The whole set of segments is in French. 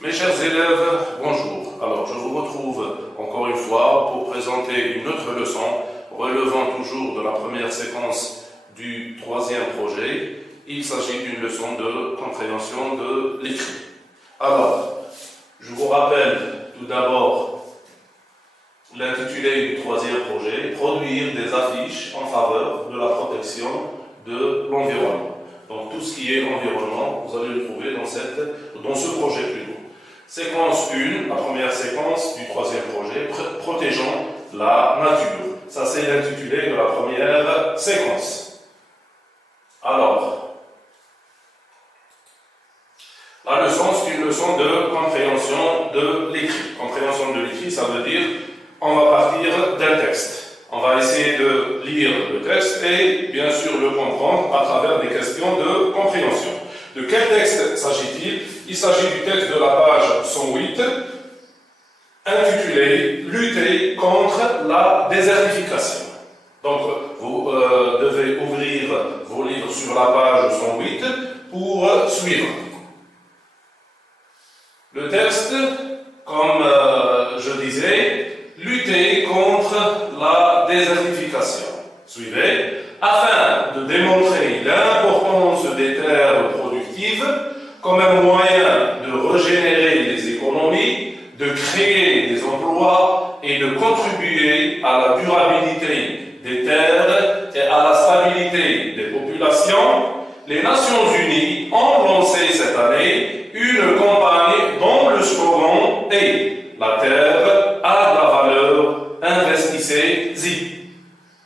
Mes chers élèves, bonjour. Alors, je vous retrouve encore une fois pour présenter une autre leçon relevant toujours de la première séquence du troisième projet. Il s'agit d'une leçon de compréhension de l'écrit. Alors, je vous rappelle tout d'abord l'intitulé du troisième projet, produire des affiches en faveur de la protection de l'environnement. Donc, tout ce qui est environnement, vous allez le trouver dans ce projet plutôt. Séquence 1, la première séquence du troisième projet, protégeons la nature. Ça, c'est l'intitulé de la première séquence. Alors, la leçon, c'est une leçon de compréhension de l'écrit. Compréhension de l'écrit, ça veut dire, on va partir d'un texte. On va essayer de lire le texte et, bien sûr, le comprendre à travers des questions de compréhension. De quel texte s'agit-il? Il s'agit du texte de la page 108, intitulé « Lutter contre la désertification ». Donc, vous devez ouvrir vos livres sur la page 108 pour suivre. Le texte, comme je disais, « Lutter contre la désertification ». Suivez. Afin de démontrer l'importance des terres productives comme un moyen de régénérer les économies, de créer des emplois et de contribuer à la durabilité des terres et à la stabilité des populations, les Nations Unies ont lancé cette année une campagne dont le slogan est « La terre a de la valeur, investissez-y ».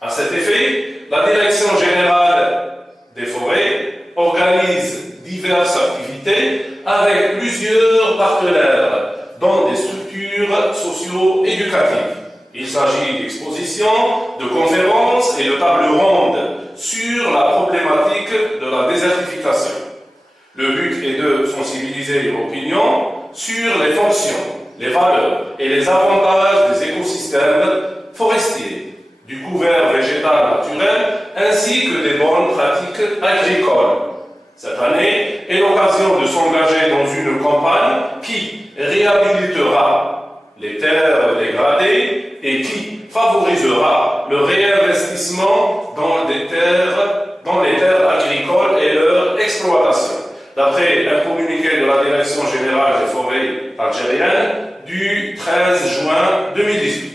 À cet effet, la Direction générale des forêts organise diverses activités avec plusieurs partenaires dans des structures socio-éducatives. Il s'agit d'expositions, de conférences et de tables rondes sur la problématique de la désertification. Le but est de sensibiliser l'opinion sur les fonctions, les valeurs et les avantages des écosystèmes forestiers, du couvert végétal naturel ainsi que des bonnes pratiques agricoles. Cette année est l'occasion de s'engager dans une campagne qui réhabilitera les terres dégradées et qui favorisera le réinvestissement dans les terres agricoles et leur exploitation. D'après un communiqué de la Direction générale des forêts algériennes du 13 juin 2018.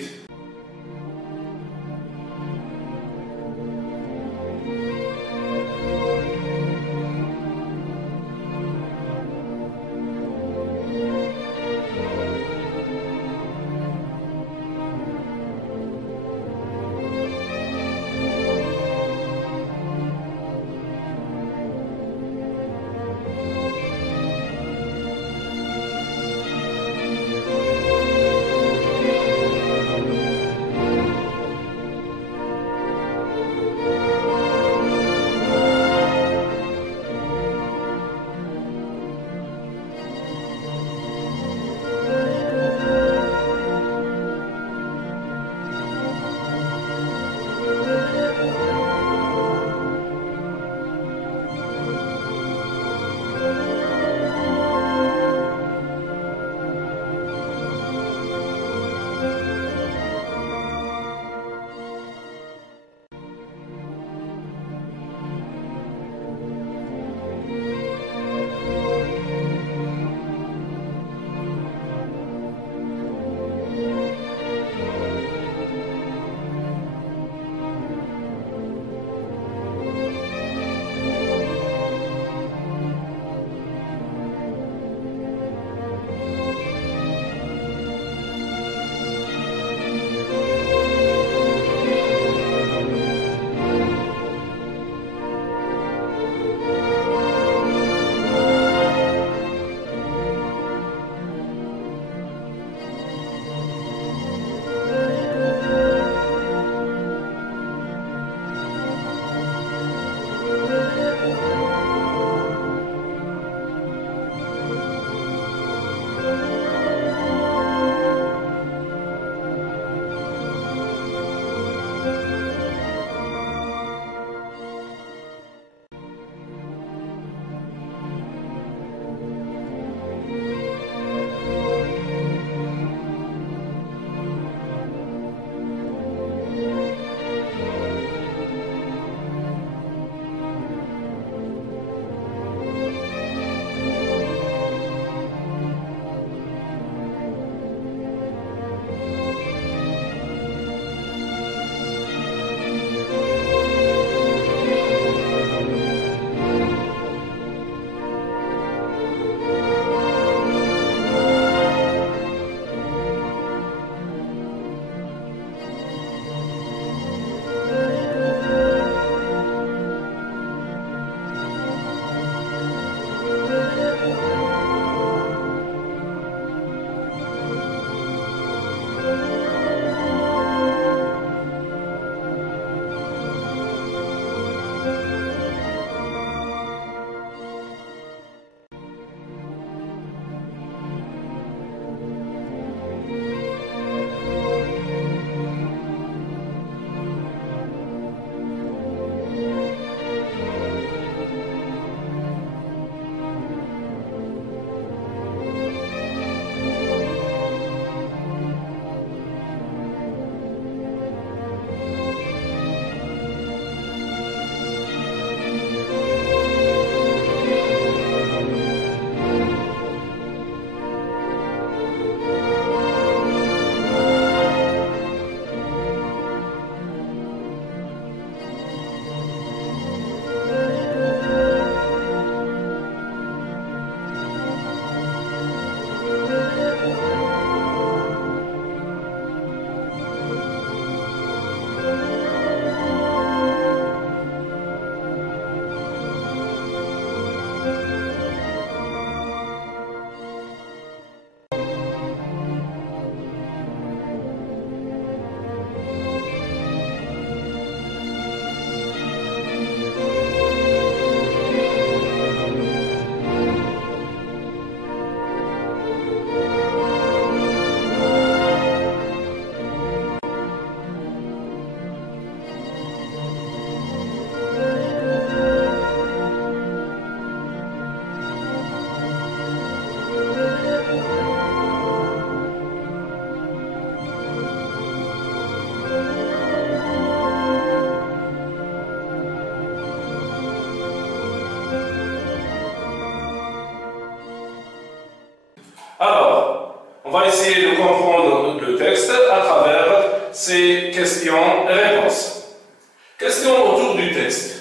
Alors, on va essayer de comprendre le texte à travers ces questions et réponses. Questions autour du texte.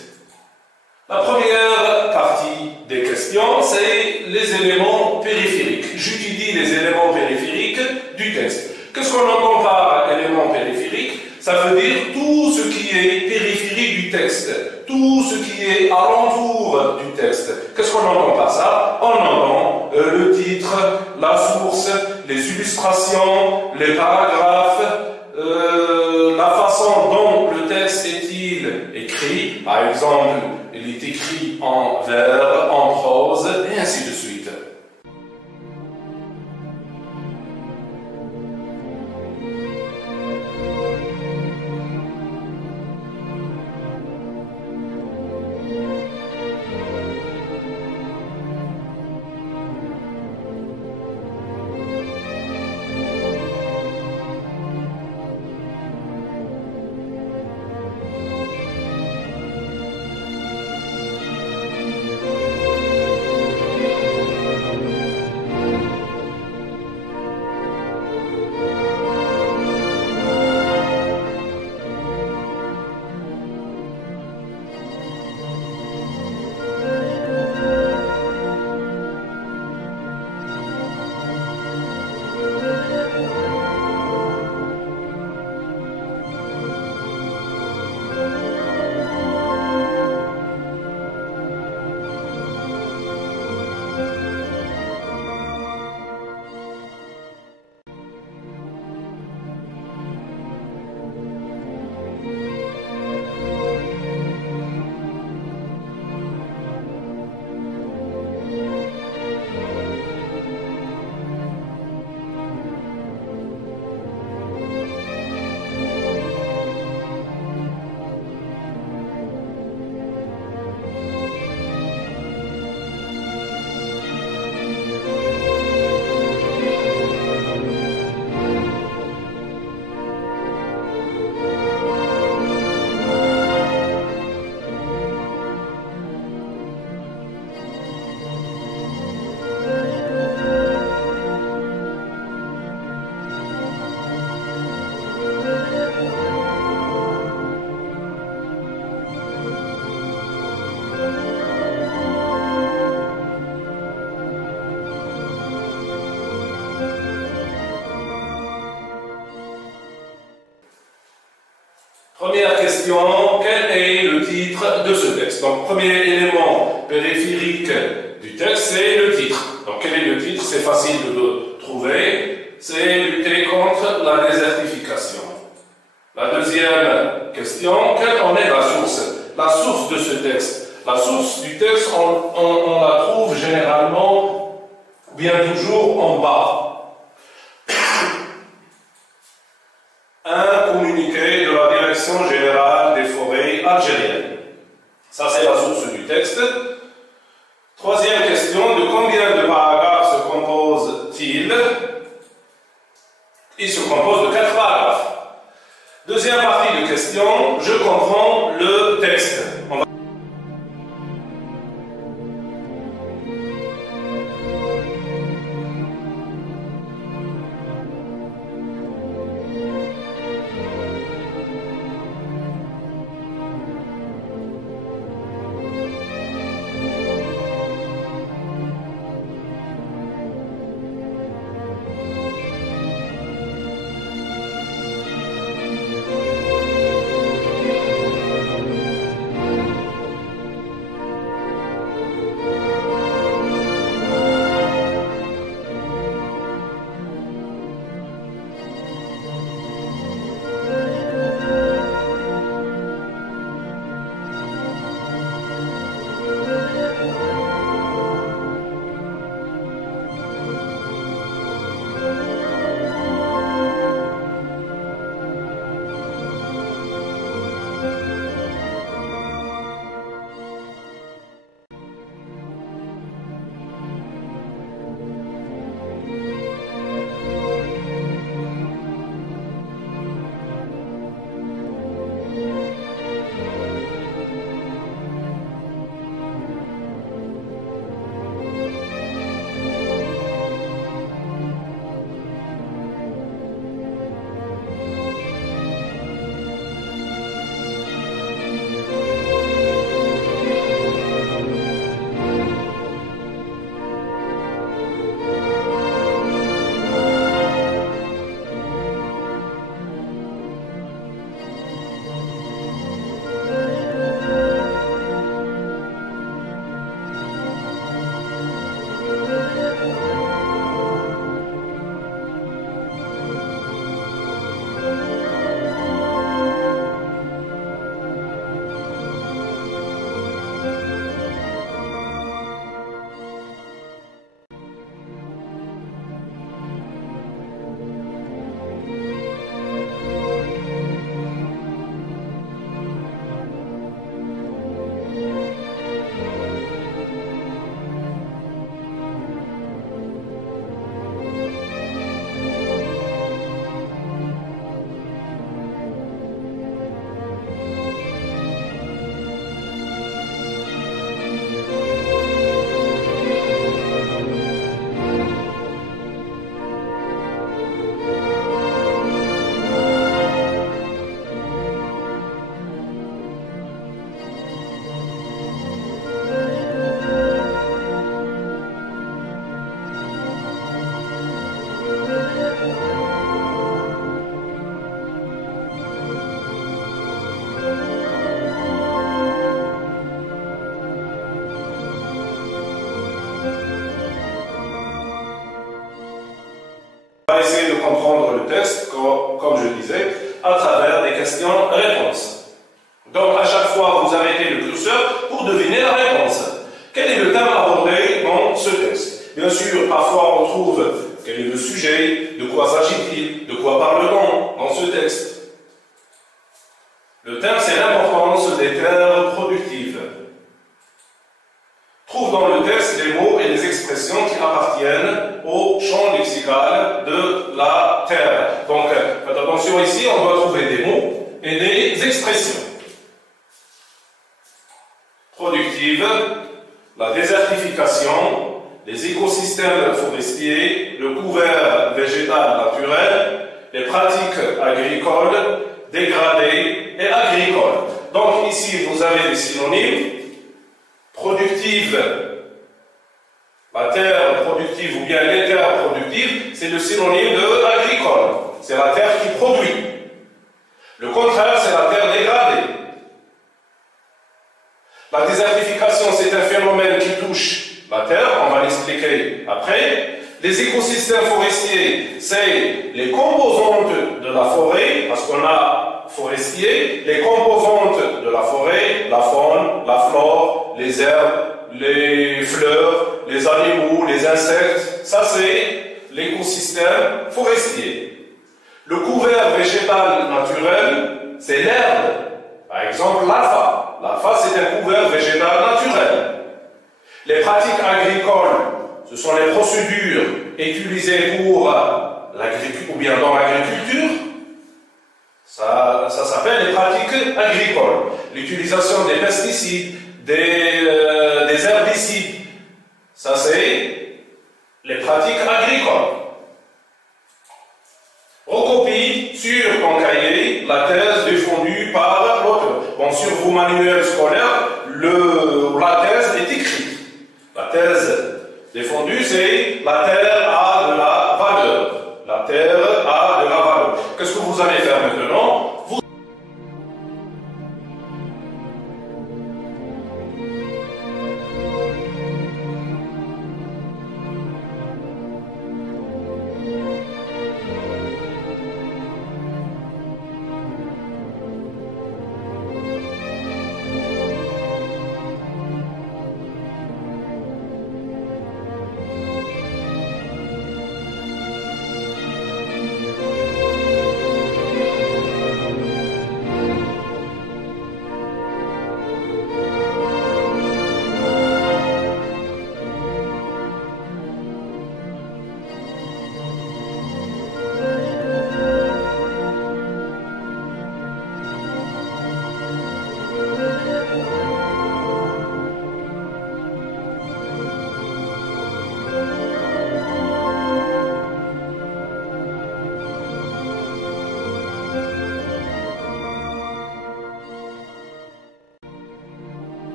La première partie des questions, c'est les éléments périphériques. J'étudie les éléments périphériques du texte. Qu'est-ce qu'on entend par éléments périphériques? Ça veut dire tout ce qui est périphérie du texte, tout ce qui est alentour du texte. Qu'est-ce qu'on entend par ça? On entend le titre, la source, les illustrations, les paragraphes, la façon dont le texte est-il écrit. Par exemple, il est écrit en vers, en prose, et ainsi de suite. Première question, quel est le titre de ce texte? Donc, premier élément périphérique du texte, c'est le titre. Donc, quel est le titre? C'est facile de le trouver. C'est lutter contre la désertification. La deuxième question, quelle en est la source? La source de ce texte. La source du texte, on la trouve généralement, bien toujours, en bas. Un communiqué de la Direction générale des forêts algériennes. Ça, c'est la source du texte. Troisième question, de combien de paragraphes se compose-t-il? Il se compose de 4 paragraphes. Deuxième partie de question, je comprends le texte. de comprendre le texte, comme je disais, à travers des questions-réponses. Donc, à chaque fois, vous arrêtez le curseur pour deviner la réponse. Quel est le thème abordé dans ce texte? Bien sûr, parfois on trouve quel est le sujet, de quoi s'agit-il, de quoi parle-t-on dans ce texte. Le thème, c'est l'importance des terres productives. Trouve dans le texte les mots et les expressions qui appartiennent au champ lexical de la terre. Donc, faites attention ici, on doit trouver des mots et des expressions. Productive, la désertification, les écosystèmes forestiers, le couvert végétal naturel, les pratiques agricoles, dégradées et agricoles. Donc ici, vous avez des synonymes. Productive, la terre productive ou bien les terres productives, c'est le synonyme de agricole. C'est la terre qui produit. Le contraire, c'est la terre dégradée. La désertification, c'est un phénomène qui touche la terre, on va l'expliquer après. Les écosystèmes forestiers, c'est les composantes de la forêt, parce qu'on a forestier, les composantes de la forêt, la faune, la flore, les herbes, les fleurs, les animaux, les insectes, ça c'est l'écosystème forestier. Le couvert végétal naturel, c'est l'herbe. Par exemple, l'alpha. L'alpha, c'est un couvert végétal naturel. Les pratiques agricoles, ce sont les procédures utilisées pour l'agriculture ou bien dans l'agriculture. Ça s'appelle les pratiques agricoles. L'utilisation des pesticides, des herbicides. Ça, c'est les pratiques agricoles. Recopie sur ton cahier la thèse défendue par l'auteur. Bon, sur vos manuels scolaires, la thèse est écrite. La thèse défendue, c'est la terre a de la valeur. La terre a de la valeur. Qu'est-ce que vous allez faire maintenant?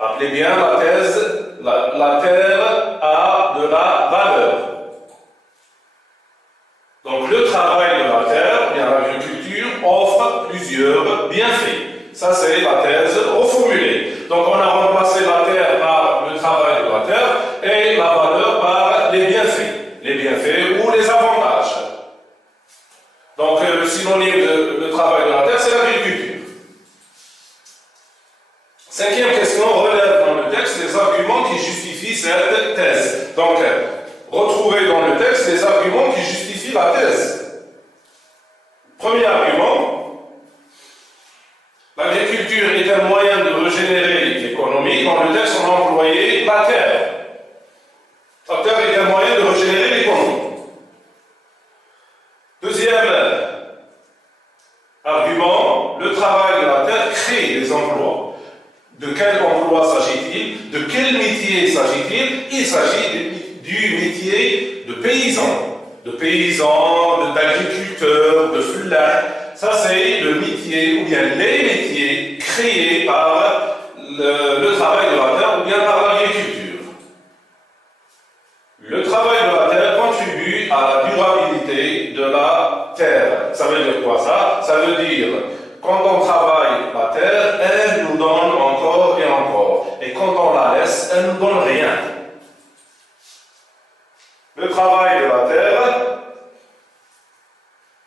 Rappelez bien la thèse, la terre a de la valeur. Donc le travail de la terre, bien l'agriculture, offre plusieurs bienfaits. Ça c'est la thèse reformulée. Donc on a remplacé la terre par le travail de la terre et la valeur par les bienfaits ou les avantages. Donc le synonyme de travail de la terre, c'est l'agriculture. Cinquième question relève dans le texte les arguments qui justifient cette thèse. Donc, retrouvez dans le texte les arguments qui justifient la thèse. Premier argument, l'agriculture est un moyen de régénérer l'économie. Dans le texte, on a employé la terre. La terre est un moyen de régénérer l'économie. Deuxième argument, le travail de la terre crée des emplois. De quel emploi s'agit-il? De quel métier s'agit-il? Il s'agit du métier de paysan. D'agriculteur, de fleur. Ça, c'est le métier, ou bien les métiers créés par le travail de la terre, ou bien par l'agriculture. Le travail de la terre contribue à la durabilité de la terre. Ça veut dire quoi ça? Ça veut dire, quand on travaille la terre, elle nous donne encore et encore. Et quand on la laisse, elle ne nous donne rien. Le travail de la terre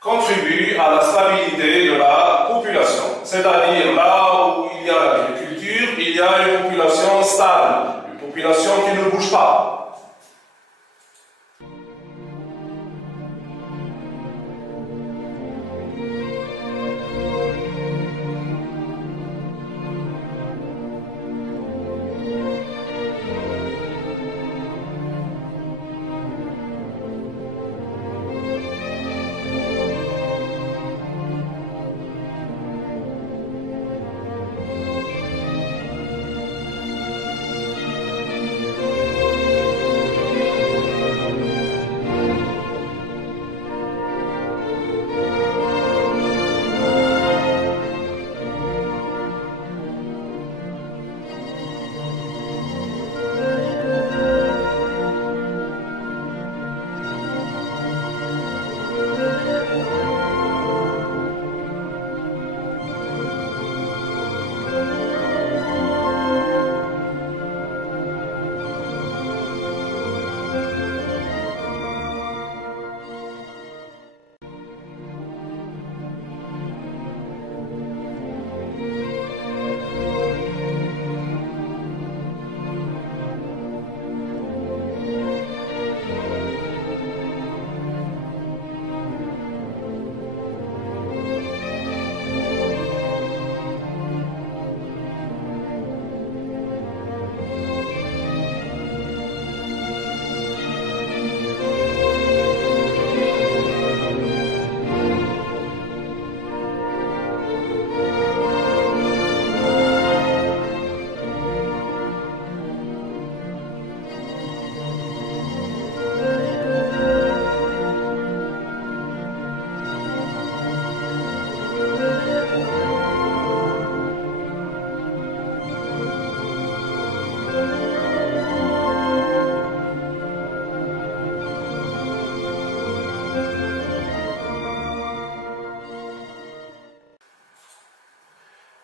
contribue à la stabilité de la population. C'est-à-dire, là où il y a l'agriculture, il y a une population stable, une population qui ne bouge pas.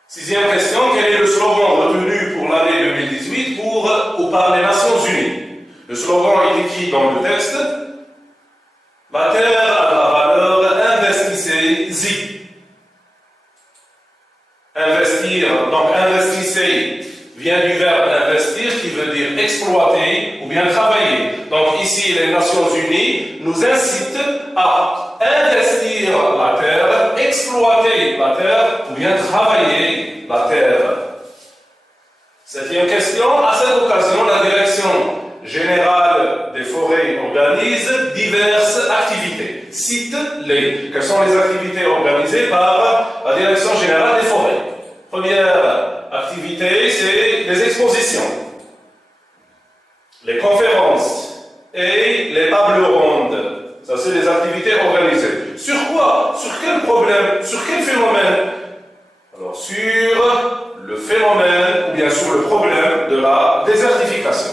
Sixième question, quel est le slogan retenu pour l'année 2018 ou par les Nations Unies? Le slogan est écrit dans le texte. La terre a de la valeur, investissez-y. Investir, donc investissez, vient du verbe investir qui veut dire exploiter ou bien travailler. Donc ici, les Nations Unies nous incitent à investir la terre, exploiter la terre ou bien travailler la terre. Septième question, à cette occasion, la Direction générale des forêts organise diverses activités. Cite-les. Quelles sont les activités organisées par la Direction générale des forêts? Première activité, c'est les expositions, les conférences et les tables rondes. Ça, c'est les activités organisées. Sur quoi? Sur quel problème? Sur quel phénomène? Alors, sur le phénomène, ou bien sur le problème de la désertification.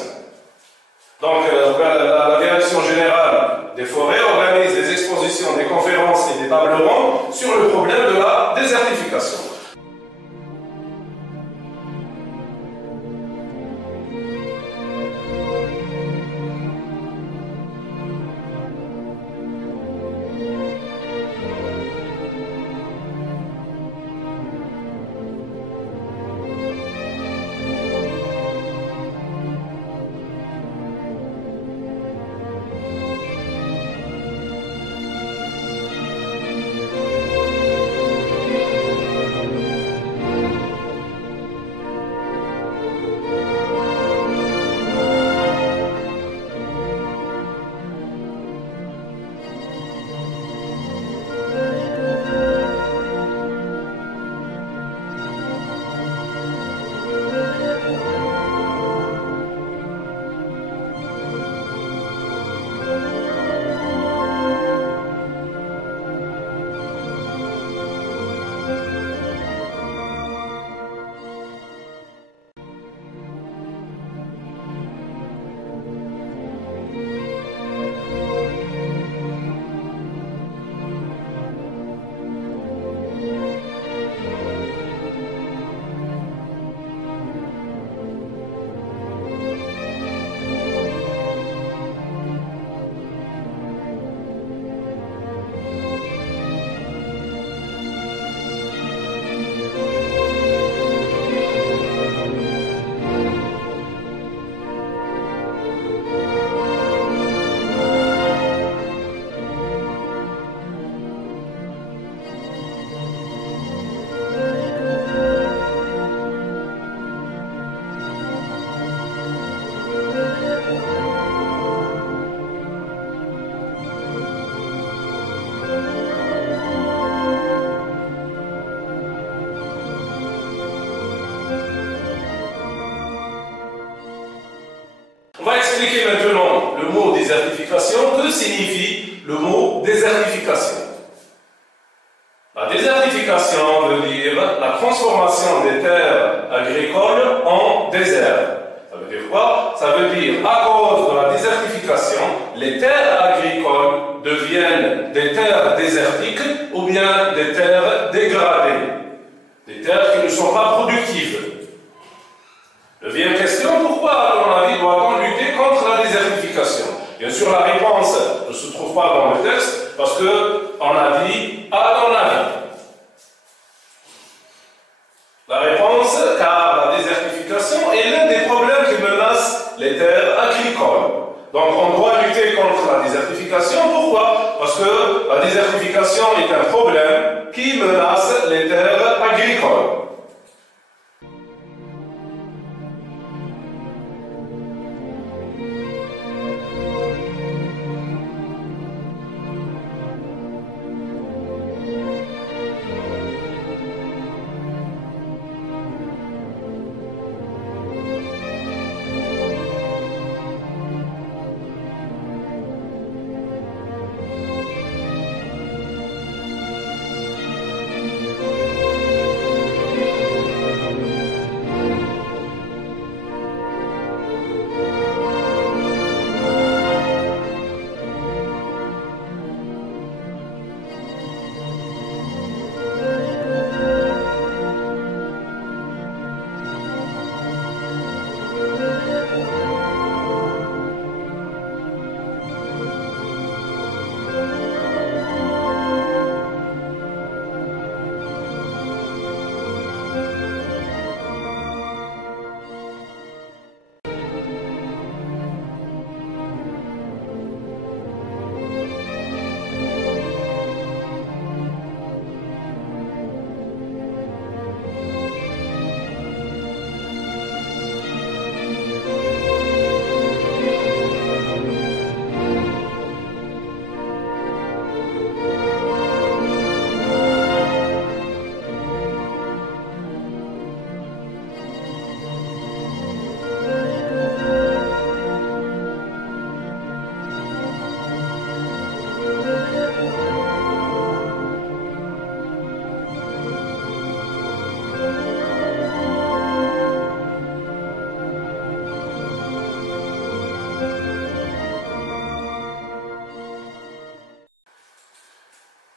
Donc, la Direction générale des forêts organise des expositions, des conférences et des tables rondes sur le problème de la désertification. expliquer maintenant le mot désertification. Que signifie le mot désertification? La désertification veut dire la transformation des terres agricoles en désert. Ça veut dire quoi? Ça veut dire, à cause de la désertification, les terres agricoles deviennent des terres désertiques ou bien des terres dégradées, des terres qui ne sont pas productives. Deuxième question, pourquoi, à ton avis, doit-on lutter contre la désertification? Bien sûr, la réponse ne se trouve pas dans le texte, parce qu'on a dit à ton avis. La réponse, car la désertification est l'un des problèmes qui menacent les terres agricoles. Donc on doit lutter contre la désertification. Pourquoi? Parce que la désertification est un problème qui menace les terres agricoles.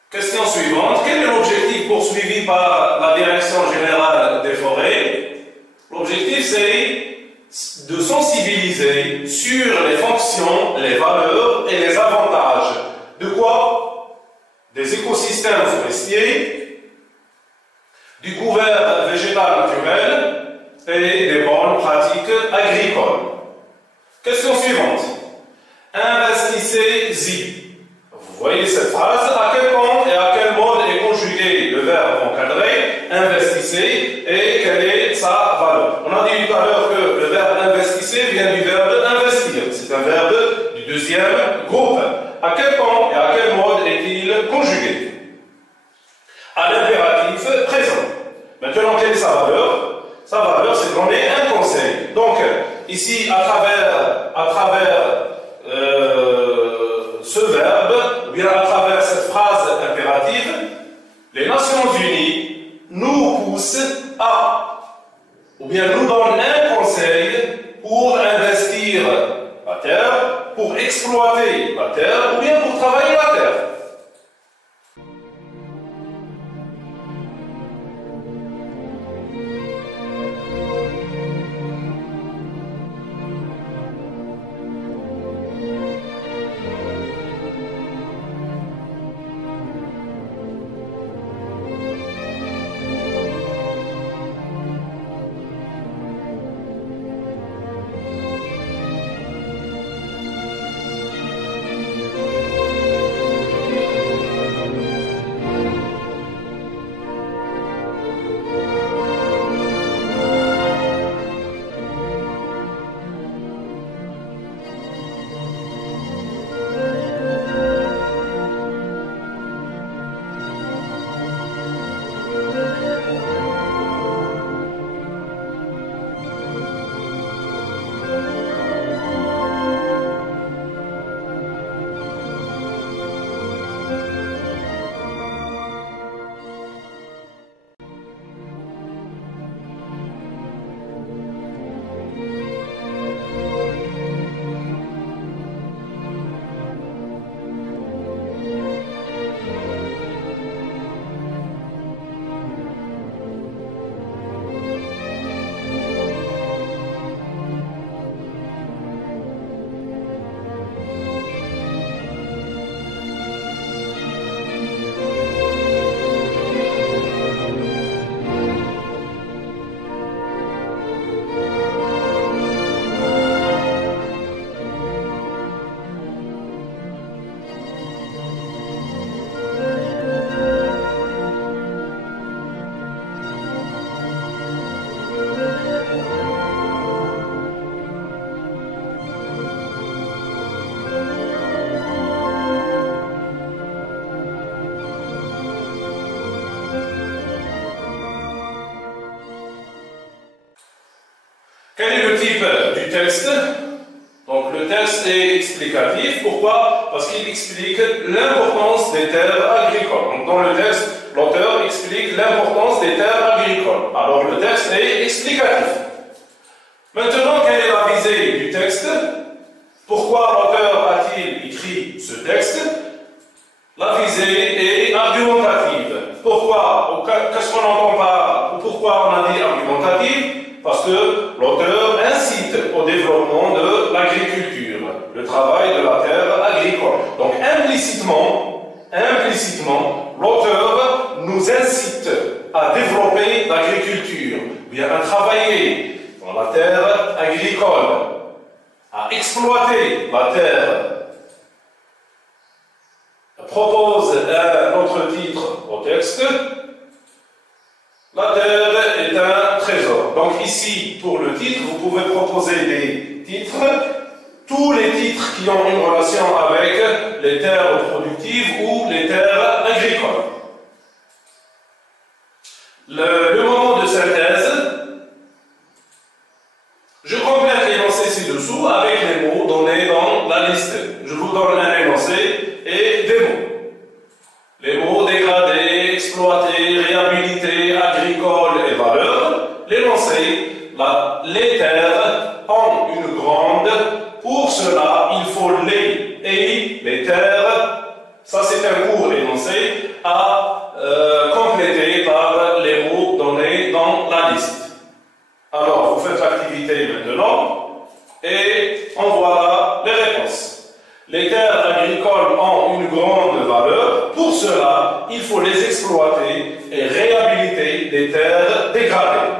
Question suivante. Quel est l'objectif poursuivi par la Direction générale des forêts? L'objectif, c'est de sensibiliser sur les fonctions, les valeurs et les avantages. De quoi? Des écosystèmes forestiers, du couvert végétal naturel et des bonnes pratiques agricoles. Question suivante. Investissez-y. Vous voyez cette phrase, à quel temps et à quel mode est conjugué le verbe encadré, investissez, et quelle est sa valeur? On a dit tout à l'heure que le verbe investissez vient du verbe investir. C'est un verbe du deuxième groupe. À quel temps et à quel mode est-il conjugué? À l'impératif présent. Maintenant, quelle est sa valeur? Sa valeur, c'est donner un conseil. Donc, ici, à travers ce verbe, ou bien à travers cette phrase impérative, les Nations Unies nous poussent à, ou bien nous donnent un conseil pour investir la terre, pour exploiter la terre, ou bien pour travailler la terre. Quel est le type du texte? Donc le texte est explicatif. Pourquoi? Parce qu'il explique l'importance des terres agricoles. Donc dans le texte, l'auteur explique l'importance des terres agricoles. Alors le texte est explicatif. Maintenant, quelle est la visée du texte? Pourquoi l'auteur a-t-il écrit ce texte? La visée est argumentative. Pourquoi? Qu'est-ce qu'on entend par? Pourquoi on a dit argumentative? Parce que l'auteur incite au développement de l'agriculture, le travail de la terre agricole. Donc implicitement, l'auteur nous incite à développer l'agriculture, bien à travailler dans la terre agricole, à exploiter la terre. Propose un autre titre au texte. La terre est un trésor. Donc ici, pour le titre, vous pouvez proposer des titres, tous les titres qui ont une relation avec les terres productives ou les terres agricoles. Le moment de synthèse, je complète l'énoncé ci-dessous avec les mots donnés dans la liste. Je vous donne un énoncé et des mots. Les mots dégradés, exploités, réhabilités, agricoles et valeurs. L'énoncé, les terres ont une grande. Pour cela, il faut les terres. Ça, c'est un court énoncé à compléter par les mots donnés dans la liste. Alors, vous faites l'activité maintenant et on voit les réponses. Les terres agricoles ont une grande valeur. Pour cela, il faut les exploiter et réhabiliter des terres dégradées.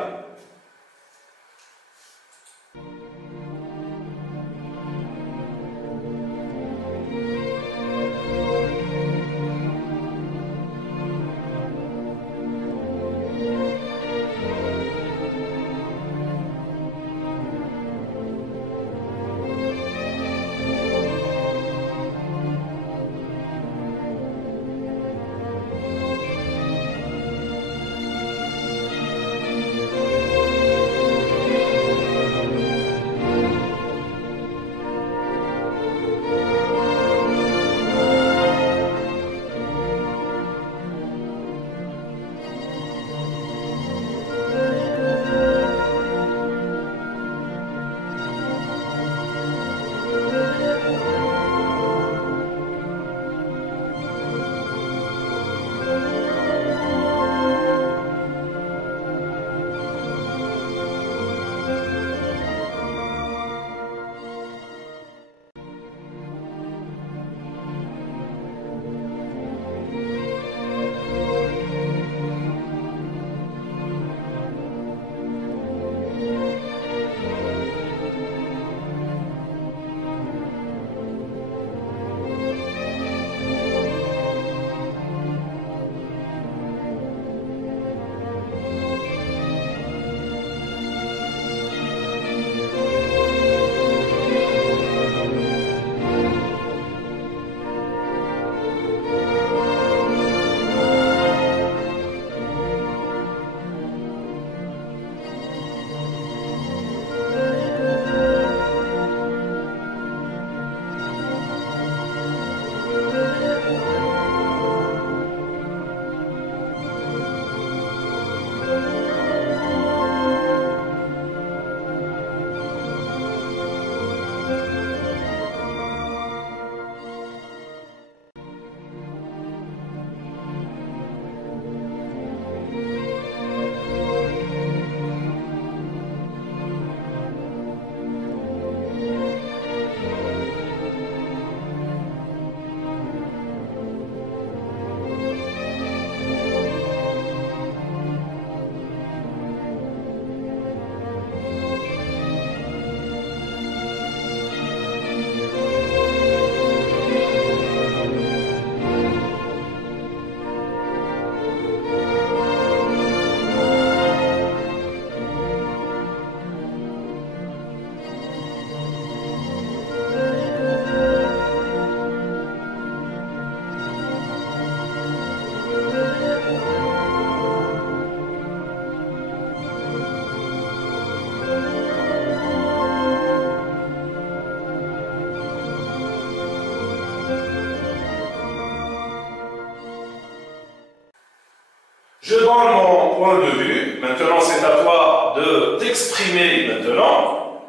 donne mon point de vue. Maintenant, c'est à toi de t'exprimer maintenant.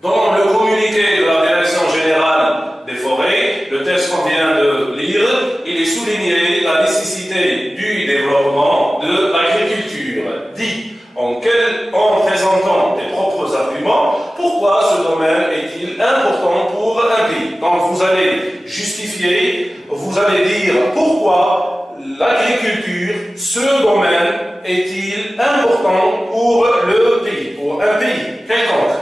Dans le communiqué de la Direction générale des forêts, le texte qu'on vient de lire, il est souligné la nécessité du développement de l'agriculture. Dit en présentant tes propres arguments, pourquoi ce domaine est-il important pour un pays? Donc vous allez justifier, vous allez dire pourquoi l'agriculture, ce domaine, est-il important pour le pays, pour un pays quelconque.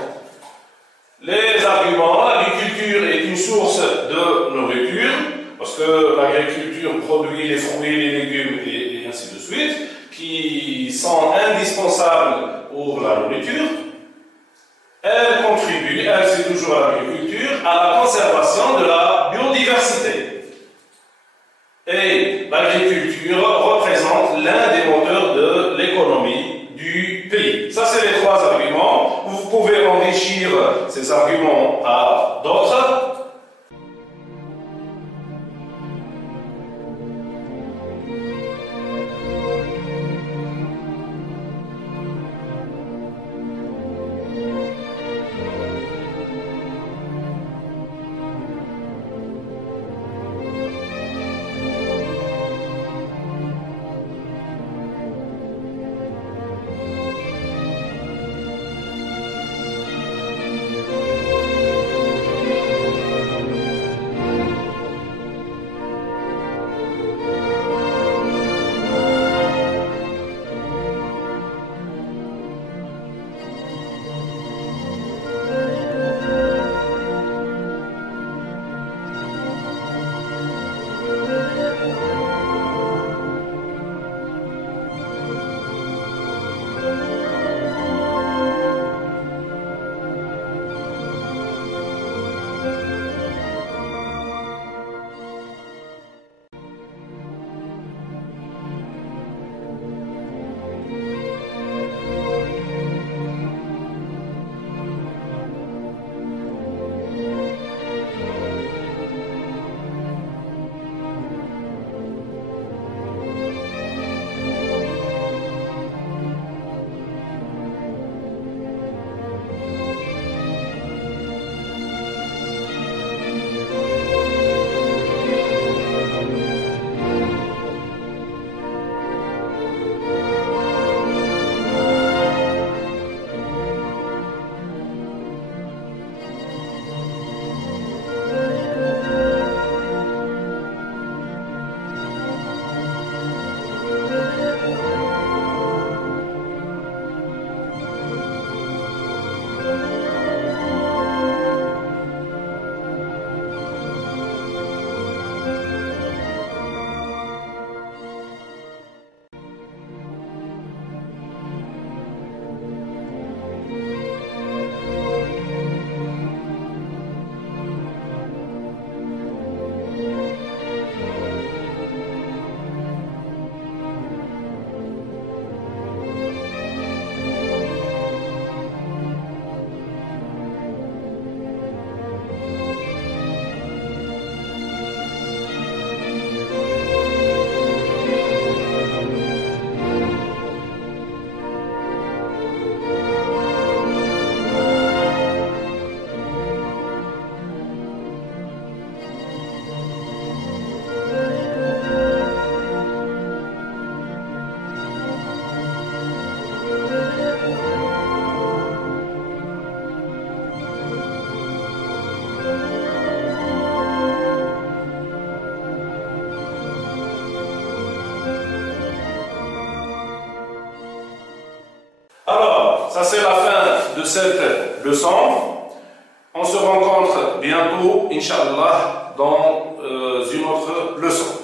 Les arguments: l'agriculture est une source de nourriture, parce que l'agriculture produit les fruits, les légumes et ainsi de suite, qui sont indispensables pour la nourriture. Elle contribue, elle c'est toujours l'agriculture, à la conservation de la biodiversité. Et l'agriculture représente l'un des moteurs de l'économie du pays. Ça, c'est les trois arguments. Vous pouvez enrichir ces arguments à d'autres. Ça, c'est la fin de cette leçon. On se rencontre bientôt, Inch'Allah, dans une autre leçon.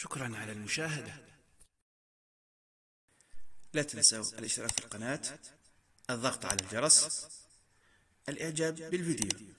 شكرا على المشاهدة. لا تنسوا الاشتراك في القناة، الضغط على الجرس، الإعجاب بالفيديو.